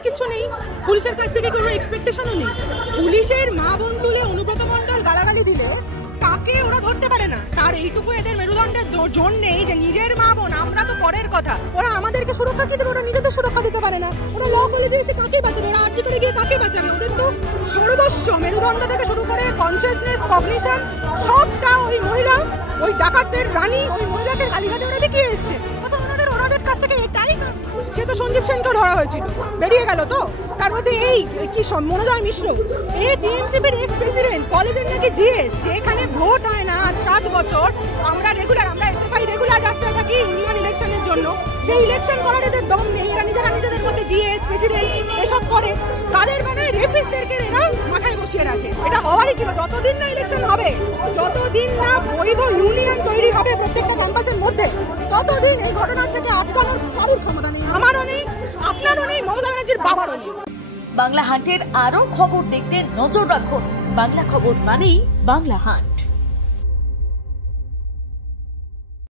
পুলিশের কিছু নেই, পুলিশের কাছ থেকে কোনো এক্সপেকটেশনও নেই। পুলিশের মা বোন তুলে অনুব্রত মণ্ডল গালাগালি দিলে তাকে ওরা ধরতে পারে না। তার এইটুকু এদের মেরুদণ্ডের জোর নেই যে নিজের মা বোন, আমরা তো পরের কথা, ওরা আমাদেরকে সুরক্ষা কি দেবে? ওরা নিজেদের সুরক্ষা দিতে পারে না। ওরা ল কলেজে এসে কাকে বাঁচাবে? ওরা আর্জি করে গিয়ে কাকে বাঁচাবে? ওদের তো সর্বস্ব মেরুদণ্ড থেকে শুরু করে কনসিয়াসনেস, কগনিশন সবটা ওই মহিলা, ওই ডাকাতদের রানী, ওই মহিলাকে কালীঘাটে ওরা দেখিয়ে এসছে। ওনাদের কাছ থেকে এটাই, সে তো সঞ্জীব সেনকে ধরা হয়েছিল, বেরিয়ে গেল তো। তার মধ্যে এই কি মনোজয় মিশ্র, এই টিএমসিপির এক্স প্রেসিডেন্ট, কলেজের নাকি জিএস, যেখানে ভোট হয় না 7 বছর, আমরা এসএফআই রেগুলার রাস্তায় থাকি ইউনিয়ন ইলেকশনের জন্য, সেই ইলেকশন করার এদের দম নেই। এরা নিজেদের মধ্যে জিএস প্রেসিডেন্ট এসব করে, তাদের মানে রেপিস্টদেরকে এরা মাথায় বসিয়ে রাখে। এটা হওয়ারই ছিল, যতদিন না ইলেকশন হবে, যতদিন না বৈধ ইউনিয়ন তৈরি হবে প্রত্যেকটা ক্যাম্পাসের মধ্যে, ততদিন এই ঘটনা থেকে আটকানোর কারোর ক্ষমতা নেই, আমারও নেই, আপনারও নেই, মমতা ব্যানার্জির বাবারও নেই। বাংলা হান্টের আরো খবর দেখতে নজর রাখুন। বাংলা খবর মানেই বাংলা হান্ট।